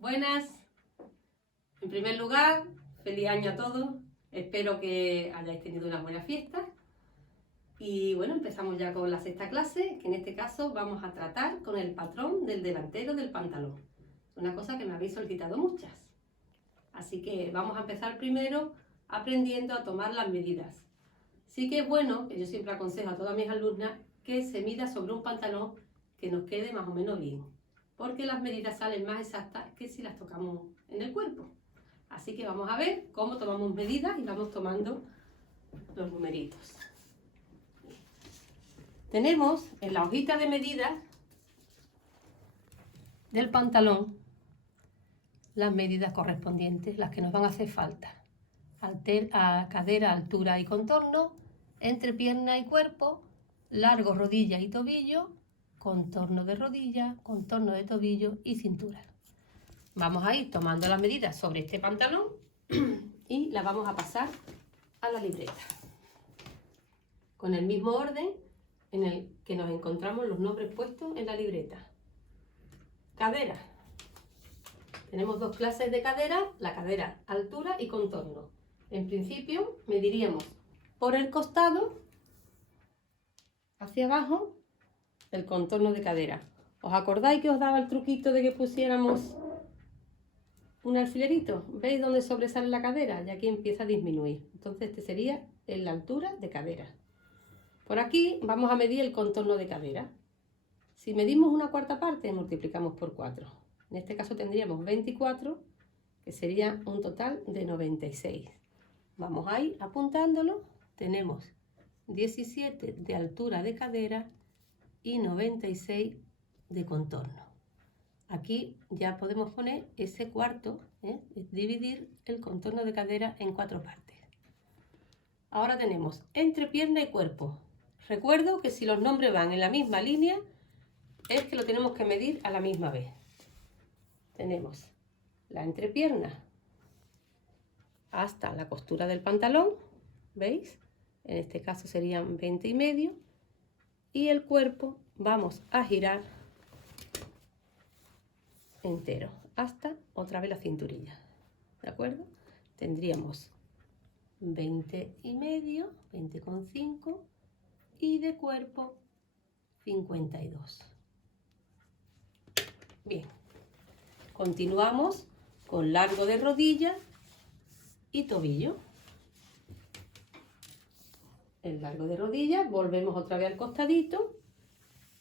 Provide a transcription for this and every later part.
Buenas, en primer lugar, feliz año a todos, espero que hayáis tenido una buena fiesta y bueno, empezamos ya con la sexta clase, que en este caso vamos a tratar con el patrón del delantero del pantalón, una cosa que me habéis solicitado muchas, así que vamos a empezar primero aprendiendo a tomar las medidas. Sí que es bueno, que yo siempre aconsejo a todas mis alumnas, que se mida sobre un pantalón que nos quede más o menos bien, porque las medidas salen más exactas que si las tocamos en el cuerpo. Así que vamos a ver cómo tomamos medidas y vamos tomando los numeritos. Tenemos en la hojita de medidas del pantalón las medidas correspondientes, las que nos van a hacer falta. A cadera, altura y contorno, entrepierna y cuerpo, largo, rodilla y tobillo, contorno de rodilla, contorno de tobillo y cintura. Vamos a ir tomando las medidas sobre este pantalón y las vamos a pasar a la libreta. Con el mismo orden en el que nos encontramos los nombres puestos en la libreta. Cadera. Tenemos dos clases de cadera, la cadera altura y contorno. En principio mediríamos por el costado hacia abajo el contorno de cadera. ¿Os acordáis que os daba el truquito de que pusiéramos un alfilerito? ¿Veis dónde sobresale la cadera? Y aquí empieza a disminuir. Entonces este sería en la altura de cadera. Por aquí vamos a medir el contorno de cadera. Si medimos una cuarta parte, multiplicamos por 4. En este caso tendríamos 24, que sería un total de 96. Vamos a ir apuntándolo. Tenemos 17 de altura de cadera y 96 de contorno. Aquí ya podemos poner ese cuarto, dividir el contorno de cadera en 4 partes. Ahora tenemos entrepierna y cuerpo. Recuerdo que si los nombres van en la misma línea, es que lo tenemos que medir a la misma vez. Tenemos la entrepierna hasta la costura del pantalón, ¿veis? En este caso serían 20 y medio. Y el cuerpo vamos a girar entero hasta otra vez la cinturilla, ¿de acuerdo? Tendríamos 20 y medio, 20,5 y de cuerpo 52. Bien, continuamos con largo de rodilla y tobillo. El largo de rodilla, volvemos otra vez al costadito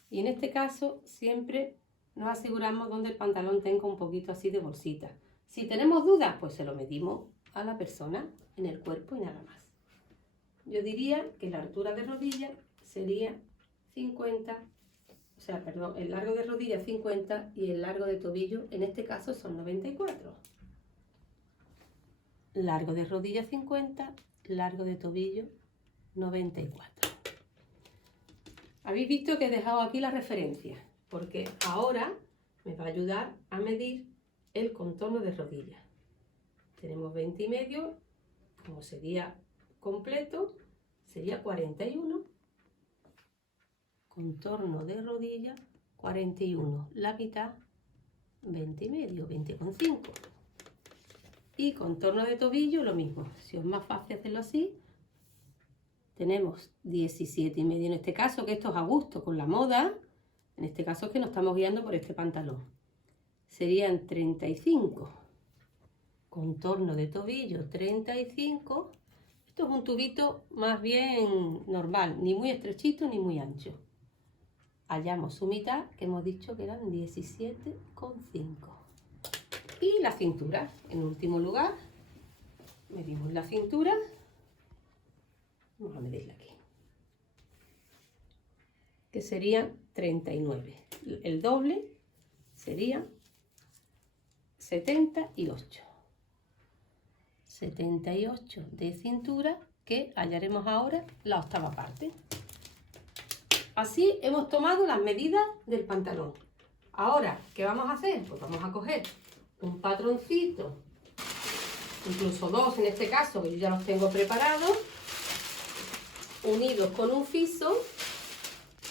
y en este caso siempre nos aseguramos donde el pantalón tenga un poquito así de bolsita. Si tenemos dudas, pues se lo medimos a la persona en el cuerpo y nada más. Yo diría que la altura de rodilla sería 50, o sea, perdón, el largo de rodilla 50 y el largo de tobillo en este caso son 94. Largo de rodilla 50, largo de tobillo 94. Habéis visto que he dejado aquí la referencia, porque ahora me va a ayudar a medir el contorno de rodilla. Tenemos 20 y medio, como sería completo, sería 41. Contorno de rodilla 41, la mitad 20 y medio, 20,5. Y contorno de tobillo lo mismo, si os es más fácil hacerlo así, tenemos 17 y medio en este caso, que esto es a gusto con la moda, en este caso es que nos estamos guiando por este pantalón. Serían 35, contorno de tobillo 35, esto es un tubito más bien normal, ni muy estrechito ni muy ancho. Hallamos su mitad, que hemos dicho que eran 17,5. Y la cintura, en último lugar, medimos la cintura. Vamos a medirla aquí. Que serían 39. El doble sería 78. 78 de cintura, que hallaremos ahora la octava parte. Así hemos tomado las medidas del pantalón. Ahora, ¿qué vamos a hacer? Pues vamos a coger un patroncito, incluso dos en este caso, que yo ya los tengo preparados, unidos con un fiso,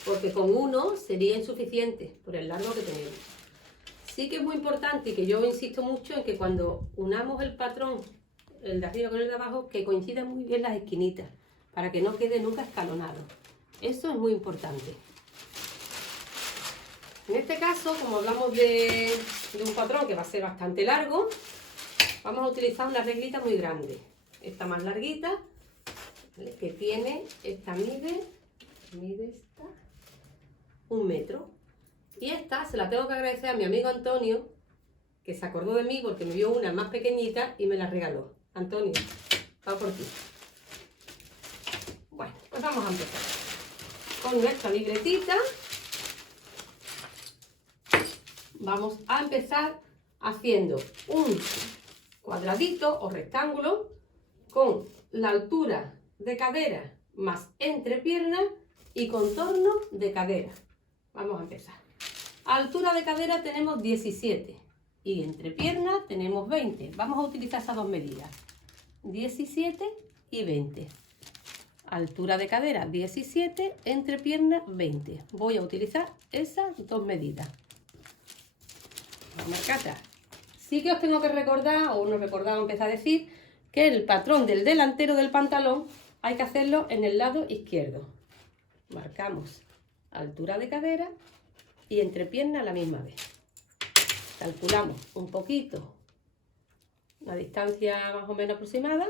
porque con uno sería insuficiente por el largo que tenemos. Sí que es muy importante y que yo insisto mucho en que cuando unamos el patrón, el de arriba con el de abajo, que coincidan muy bien las esquinitas, para que no quede nunca escalonado. Eso es muy importante. En este caso, como hablamos de un patrón que va a ser bastante largo, vamos a utilizar una reglita muy grande. Esta más larguita, ¿vale? Que tiene, esta mide esta 1 metro. Y esta se la tengo que agradecer a mi amigo Antonio, que se acordó de mí porque me dio una más pequeñita y me la regaló. Antonio, va por ti. Bueno, pues vamos a empezar con nuestra libretita. Vamos a empezar haciendo un cuadradito o rectángulo con la altura de cadera más entrepierna y contorno de cadera. Vamos a empezar. A altura de cadera tenemos 17 y entrepierna tenemos 20. Vamos a utilizar esas dos medidas, 17 y 20. Altura de cadera 17, entrepierna 20. Voy a utilizar esas dos medidas. Marcata. Sí que os tengo que recordar, o no recordaba, empezar a decir, que el patrón del delantero del pantalón hay que hacerlo en el lado izquierdo. Marcamos altura de cadera y entrepierna a la misma vez. Calculamos un poquito la distancia más o menos aproximada.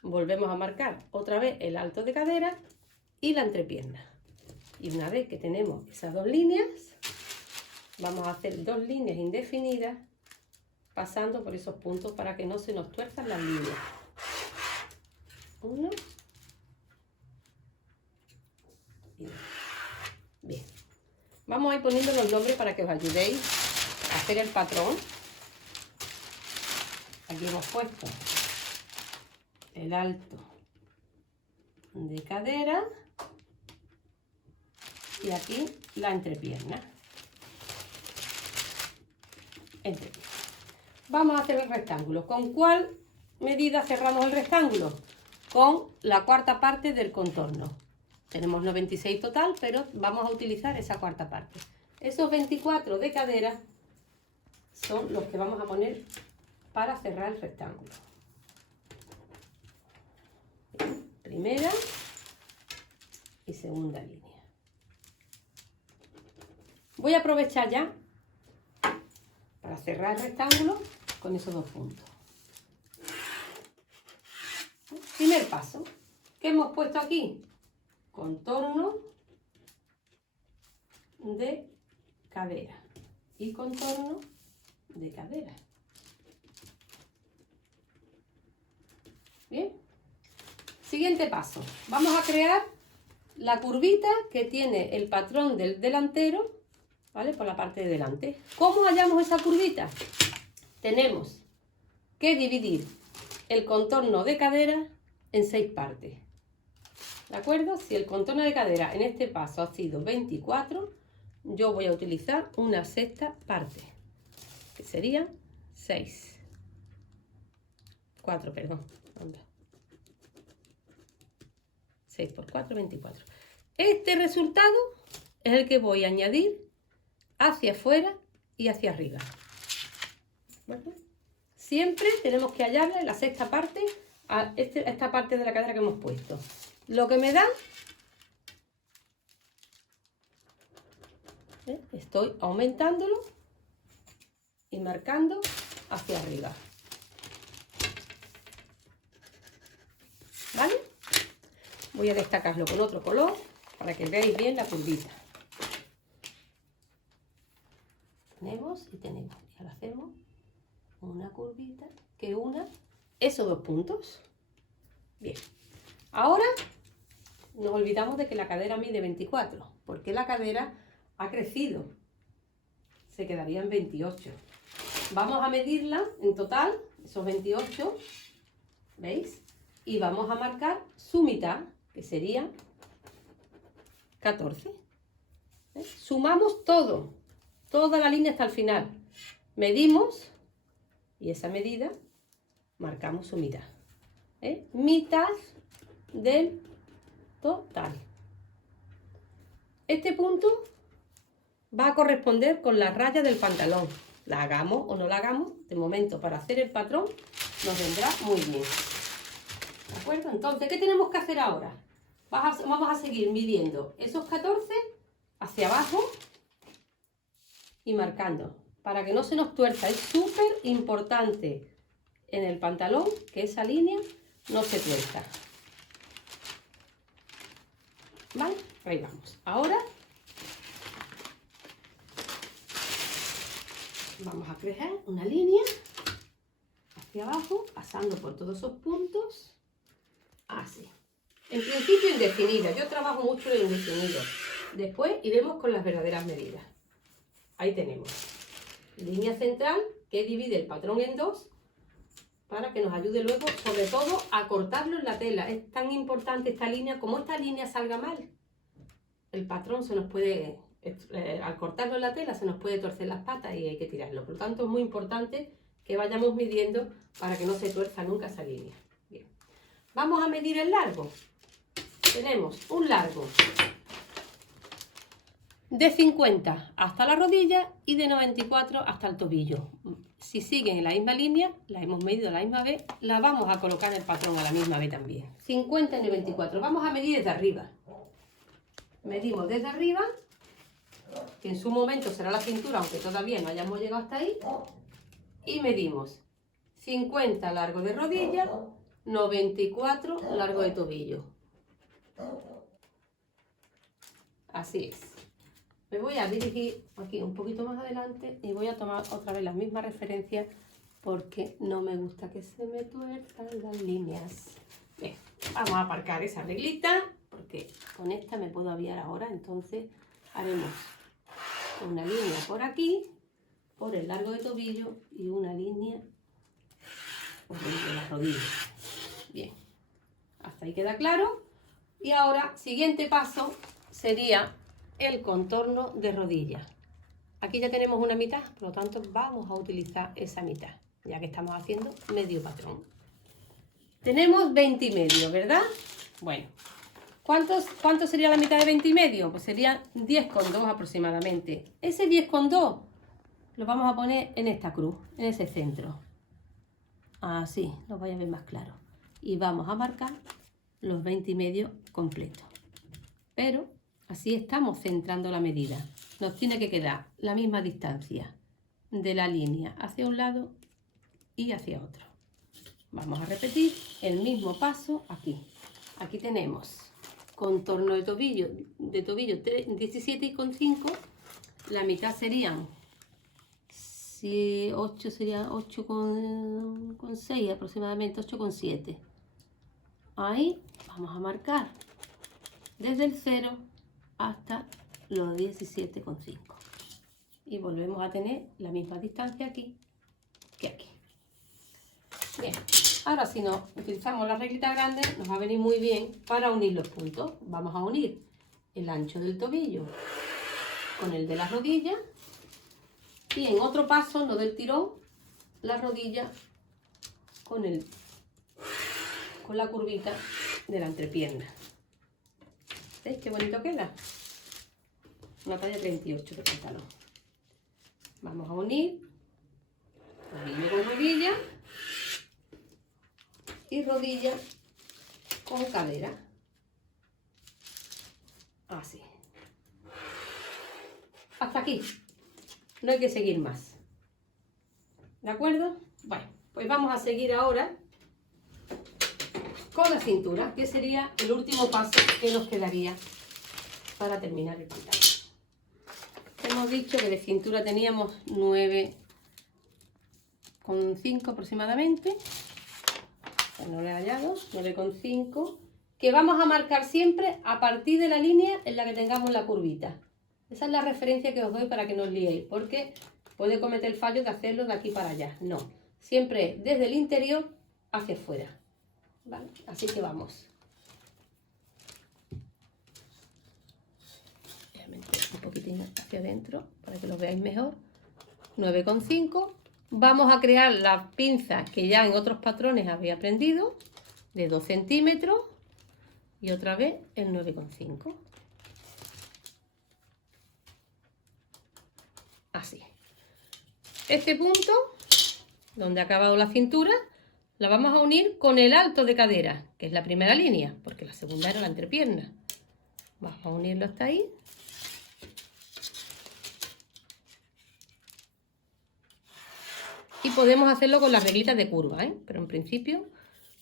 Volvemos a marcar otra vez el alto de cadera y la entrepierna. Y una vez que tenemos esas dos líneas, vamos a hacer dos líneas indefinidas pasando por esos puntos para que no se nos tuerzan las líneas. Uno y dos. Bien. Vamos a ir poniendo los nombres para que os ayudéis a hacer el patrón. Aquí hemos puesto el alto de cadera y aquí la entrepierna. Vamos a hacer el rectángulo. ¿Con cuál medida cerramos el rectángulo? Con la cuarta parte del contorno. Tenemos 96 total, pero vamos a utilizar esa cuarta parte. Esos 24 de cadera son los que vamos a poner para cerrar el rectángulo. Primera y segunda línea. Voy a aprovechar ya para cerrar el rectángulo con esos dos puntos. Primer paso. ¿Qué hemos puesto aquí? Contorno de cadera y contorno de cadera. Bien. Siguiente paso. Vamos a crear la curvita que tiene el patrón del delantero, ¿vale? Por la parte de delante. ¿Cómo hallamos esa curvita? Tenemos que dividir el contorno de cadera en 6 partes. ¿De acuerdo? Si el contorno de cadera en este paso ha sido 24, yo voy a utilizar una sexta parte, que sería 6. 4, perdón. 6 por 4, 24. Este resultado es el que voy a añadir hacia afuera y hacia arriba. ¿Vale? Siempre tenemos que hallarle la sexta parte a esta parte de la cadera que hemos puesto. Lo que me da, estoy aumentándolo y marcando hacia arriba. ¿Vale? Voy a destacarlo con otro color para que veáis bien la curvita. Tenemos y tenemos. Y ahora hacemos una curvita que una esos dos puntos. Bien. Ahora nos olvidamos de que la cadera mide 24, porque la cadera ha crecido. Se quedaría en 28. Vamos a medirla en total, esos 28, ¿veis? Y vamos a marcar su mitad, que sería 14. ¿Ves? Sumamos todo, toda la línea hasta el final. Medimos y esa medida marcamos su mitad. Mitad del total. Este punto va a corresponder con la raya del pantalón. la hagamos o no la hagamos, de momento para hacer el patrón nos vendrá muy bien. ¿De acuerdo? Entonces, ¿qué tenemos que hacer ahora? Vamos a seguir midiendo esos 14 hacia abajo y marcando para que no se nos tuerza. Es súper importante en el pantalón que esa línea no se tuerza. ¿Vale? Ahí vamos. Ahora vamos a crear una línea hacia abajo, pasando por todos esos puntos, así. En principio indefinida, yo trabajo mucho en indefinido. Después iremos con las verdaderas medidas. Ahí tenemos línea central que divide el patrón en dos para que nos ayude luego, sobre todo, a cortarlo en la tela. Es tan importante esta línea, como esta línea salga mal, el patrón se nos puede, al cortarlo en la tela, se nos puede torcer las patas y hay que tirarlo. Por lo tanto, es muy importante que vayamos midiendo para que no se tuerza nunca esa línea. Bien. Vamos a medir el largo. Tenemos un largo de 50 hasta la rodilla y de 94 hasta el tobillo. Si siguen en la misma línea, la hemos medido a la misma vez, la vamos a colocar en el patrón a la misma vez también. 50 y 94. Vamos a medir desde arriba. Medimos desde arriba, que en su momento será la cintura, aunque todavía no hayamos llegado hasta ahí. Y medimos 50 largo de rodilla, 94 largo de tobillo. Así es. Me voy a dirigir aquí un poquito más adelante y voy a tomar otra vez las mismas referencias porque no me gusta que se me tuerzan las líneas. Bien, vamos a aparcar esa reglita porque con esta me puedo aviar ahora. Entonces haremos una línea por aquí, por el largo de tobillo y una línea por el de la rodilla. Bien, hasta ahí queda claro. Y ahora, siguiente paso sería el contorno de rodilla. Aquí ya tenemos una mitad, por lo tanto vamos a utilizar esa mitad, ya que estamos haciendo medio patrón. Tenemos 20 y medio, ¿verdad? Bueno, ¿cuánto sería la mitad de 20 y medio? Pues sería 10,2 aproximadamente. Ese 10,2 lo vamos a poner en esta cruz, en ese centro. Así, lo vais a ver más claro. Y vamos a marcar los 20 y medio completos. Pero así estamos centrando la medida. Nos tiene que quedar la misma distancia de la línea hacia un lado y hacia otro. Vamos a repetir el mismo paso aquí. Aquí tenemos contorno de tobillo 17,5. La mitad serían, si 8 serían 8,6 aproximadamente, 8,7. Ahí vamos a marcar desde el 0 hasta los 17,5 y volvemos a tener la misma distancia aquí que aquí. Bien, ahora si nos utilizamos la reglita grande nos va a venir muy bien para unir los puntos. Vamos a unir el ancho del tobillo con el de la rodilla y en otro paso, no del tirón, la rodilla con la curvita de la entrepierna. ¿Veis qué bonito queda? Una talla 38 de pantalón. Vamos a unir rodilla con rodilla y rodilla con cadera. Así. Hasta aquí. No hay que seguir más. ¿De acuerdo? Bueno, pues vamos a seguir ahora con la cintura, que sería el último paso que nos quedaría para terminar el pantalón. Hemos dicho que de cintura teníamos 9,5 aproximadamente. No lo he hallado, 9,5. Que vamos a marcar siempre a partir de la línea en la que tengamos la curvita. Esa es la referencia que os doy para que no os liéis, porque puede cometer el fallo de hacerlo de aquí para allá. No, siempre desde el interior hacia afuera. ¿Vale? Así que vamos. Un poquitín hacia adentro para que lo veáis mejor. 9,5. Vamos a crear la pinza que ya en otros patrones había aprendido, de 2 centímetros, y otra vez el 9,5. Así. Este punto, donde ha acabado la cintura, la vamos a unir con el alto de cadera, que es la primera línea, porque la segunda era la entrepierna. Vamos a unirlo hasta ahí. Y podemos hacerlo con las reglitas de curva, ¿eh? Pero en principio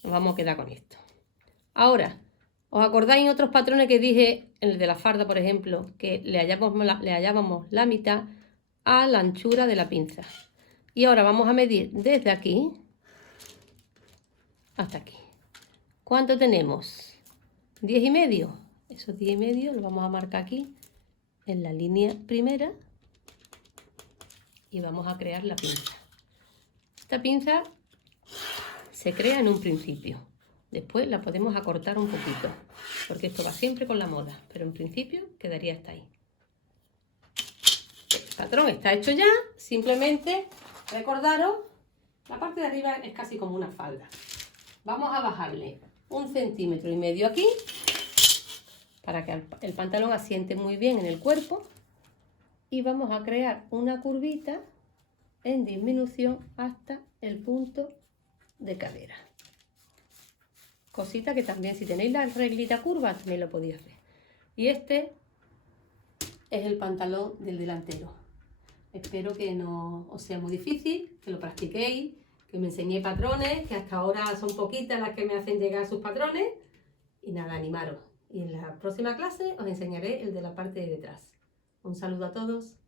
nos vamos a quedar con esto. Ahora, ¿os acordáis en otros patrones que dije, en el de la farda, por ejemplo, que le hallábamos la mitad a la anchura de la pinza? Y ahora vamos a medir desde aquí hasta aquí. ¿Cuánto tenemos? 10,5. Esos 10,5 los vamos a marcar aquí en la línea primera y vamos a crear la pinza. Esta pinza se crea en un principio. Después la podemos acortar un poquito, porque esto va siempre con la moda, pero en principio quedaría hasta ahí. El patrón está hecho ya, simplemente recordaros, la parte de arriba es casi como una falda. Vamos a bajarle 1,5 centímetros aquí, para que el pantalón asiente muy bien en el cuerpo, y vamos a crear una curvita en disminución hasta el punto de cadera. Cosita que también, si tenéis la reglita curva, también lo podéis hacer. Y este es el pantalón del delantero. Espero que no os sea muy difícil, que lo practiquéis, que me enseñéis patrones, que hasta ahora son poquitas las que me hacen llegar sus patrones. Y nada, animaros. Y en la próxima clase os enseñaré el de la parte de detrás. Un saludo a todos.